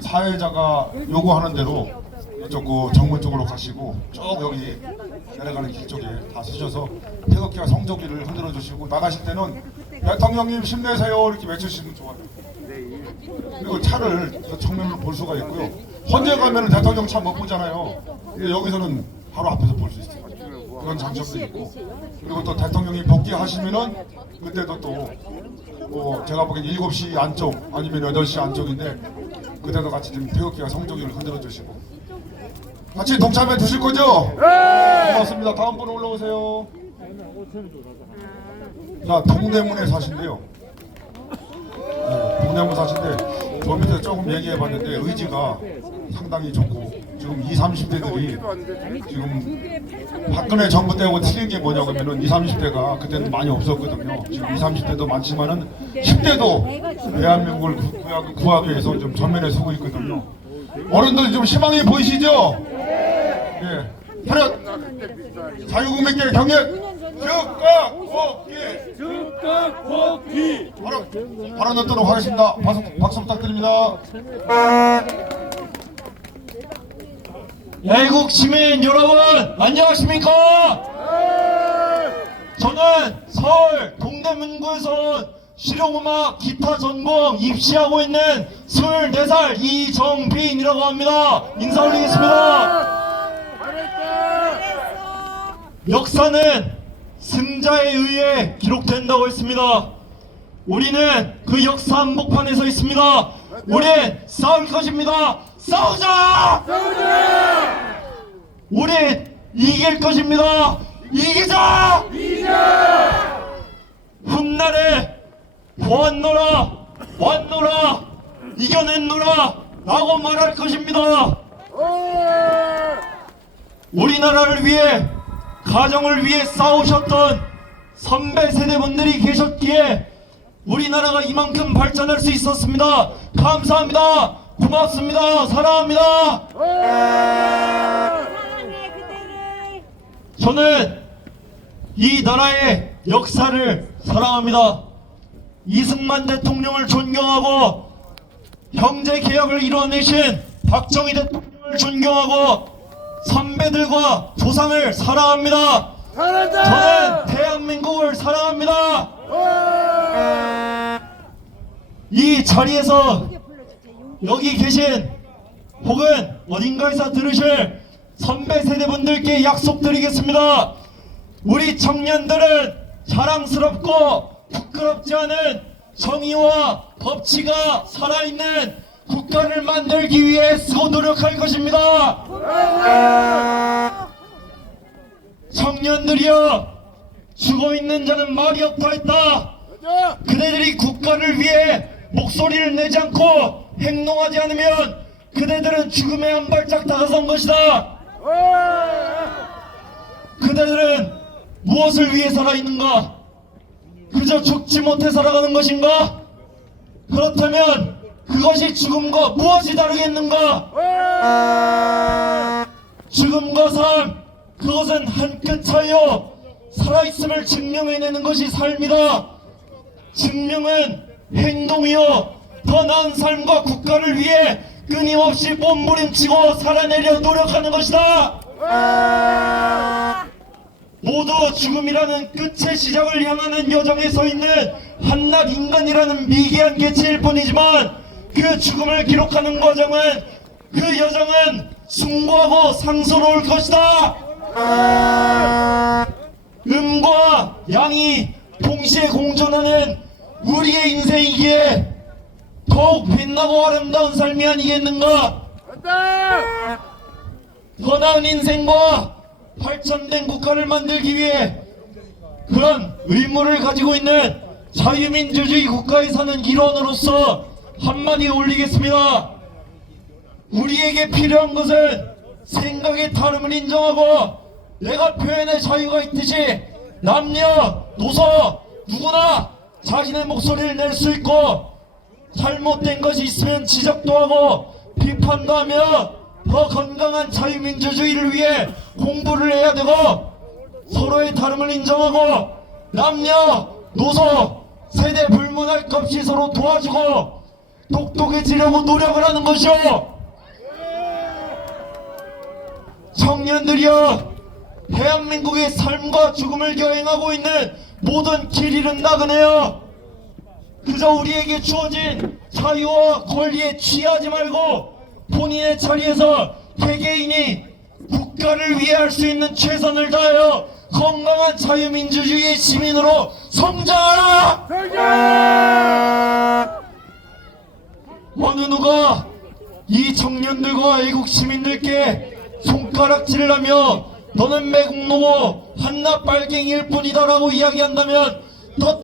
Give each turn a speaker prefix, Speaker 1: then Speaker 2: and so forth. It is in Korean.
Speaker 1: 사회자가 요구하는 대로 이쪽 그 정문 쪽으로 가시고 쭉 여기 내려가는 길 쪽에 다 서셔서 태극기와 성조기를 흔들어 주시고 나가실 때는 대통령님 힘내세요 이렇게 외치시면 좋아요. 그리고 차를 저 정면으로 볼 수가 있고요. 헌재 가면 대통령 차 못 보잖아요. 여기서는 바로 앞에서 볼 수 있어요. 그런 장점도 있고 그리고 또 대통령이 복귀하시면은 그때도 또 뭐 제가 보기엔 7시 안쪽 아니면 8시 안쪽인데 그때도 같이 좀 태극기와 성조기를 흔들어 주시고 같이 동참해 주실 거죠? 네! 고맙습니다. 다음 분 올라오세요. 자 동대문에 사신대요. 네, 동대문 사신데 저 밑에 조금 얘기해 봤는데 의지가 상당히 좋고 지금 20, 30대들이 지금 박근혜 정부 때하고 틀린 게 뭐냐고 하면은 20, 30대가 그때는 많이 없었거든요. 지금 20, 30대도 많지만은 10대도 대한민국을 구- 구하기, 구하기 위해서 좀 전면에 서고 있거든요. 어른들 좀 희망이 보이시죠? 예. 하여 자유국민께 경례 즉각 복귀
Speaker 2: 즉각 복귀
Speaker 1: 바로 바로 넣도록 하겠습니다. 박수, 박수 부탁드립니다.
Speaker 3: 애국 시민 여러분 안녕하십니까? 저는 서울 동대문구에서 온 실용음악 기타 전공 입시하고 있는 24살 이정빈이라고 합니다. 인사 올리겠습니다. 역사는 승자에 의해 기록된다고 했습니다. 우리는 그 역사 한복판에 서 있습니다. 우린 싸울 것입니다. 싸우자! 우린 이길 것입니다. 이기자! 훗날에 보았노라, 왔노라, 이겨냈노라 라고 말할 것입니다. 우리나라를 위해 가정을 위해 싸우셨던 선배 세대분들이 계셨기에 우리나라가 이만큼 발전할 수 있었습니다. 감사합니다. 고맙습니다. 사랑합니다. 저는 이 나라의 역사를 사랑합니다. 이승만 대통령을 존경하고 형제 개혁을 이뤄내신 박정희 대통령을 존경하고 선배들과 조상을 사랑합니다. 저는 대한민국을 사랑합니다. 이 자리에서 여기 계신 혹은 어딘가에서 들으실 선배 세대분들께 약속드리겠습니다. 우리 청년들은 자랑스럽고 부끄럽지 않은 정의와 법치가 살아있는 국가를 만들기 위해 쓰고 노력할 것입니다. 청년들이여 죽어 있는 자는 말이 없다 했다. 그대들이 국가를 위해 목소리를 내지 않고 행동하지 않으면 그대들은 죽음에 한 발짝 다가선 것이다. 그대들은 무엇을 위해 살아있는가? 그저 죽지 못해 살아가는 것인가? 그렇다면 그것이 죽음과 무엇이 다르겠는가? 죽음과 삶, 그것은 한 끗 차이요. 살아있음을 증명해내는 것이 삶이다. 증명은 행동이요. 더 나은 삶과 국가를 위해 끊임없이 몸부림치고 살아내려 노력하는 것이다. 모두 죽음이라는 끝의 시작을 향하는 여정에 서 있는 한낱 인간이라는 미개한 개체일 뿐이지만 그 죽음을 기록하는 과정은 그 여정은 숭고하고 상스러울 것이다. 음과 양이 동시에 공존하는 우리의 인생이기에 더욱 빛나고 아름다운 삶이 아니겠는가? 더 나은 인생과 발전된 국가를 만들기 위해 그런 의무를 가지고 있는 자유민주주의 국가에 사는 일원으로서 한마디 올리겠습니다. 우리에게 필요한 것은 생각의 다름을 인정하고 내가 표현의 자유가 있듯이 남녀, 노소 누구나 자신의 목소리를 낼 수 있고 잘못된 것이 있으면 지적도 하고 비판도 하며 더 건강한 자유민주주의를 위해 공부를 해야 되고 서로의 다름을 인정하고 남녀, 노소, 세대 불문할 것 없이 서로 도와주고 똑똑해지려고 노력을 하는 것이오. 청년들이여 대한민국의 삶과 죽음을 여행하고 있는 모든 길 잃은 나그네여 그저 우리에게 주어진 자유와 권리에 취하지 말고 본인의 자리에서 개개인이 국가를 위해 할 수 있는 최선을 다하여 건강한 자유민주주의의 시민으로 성장하라! 어느 누가 이 청년들과 애국 시민들께 손가락질을 하며 너는 매국노고 한낱 빨갱이일 뿐이다라고 이야기한다면 너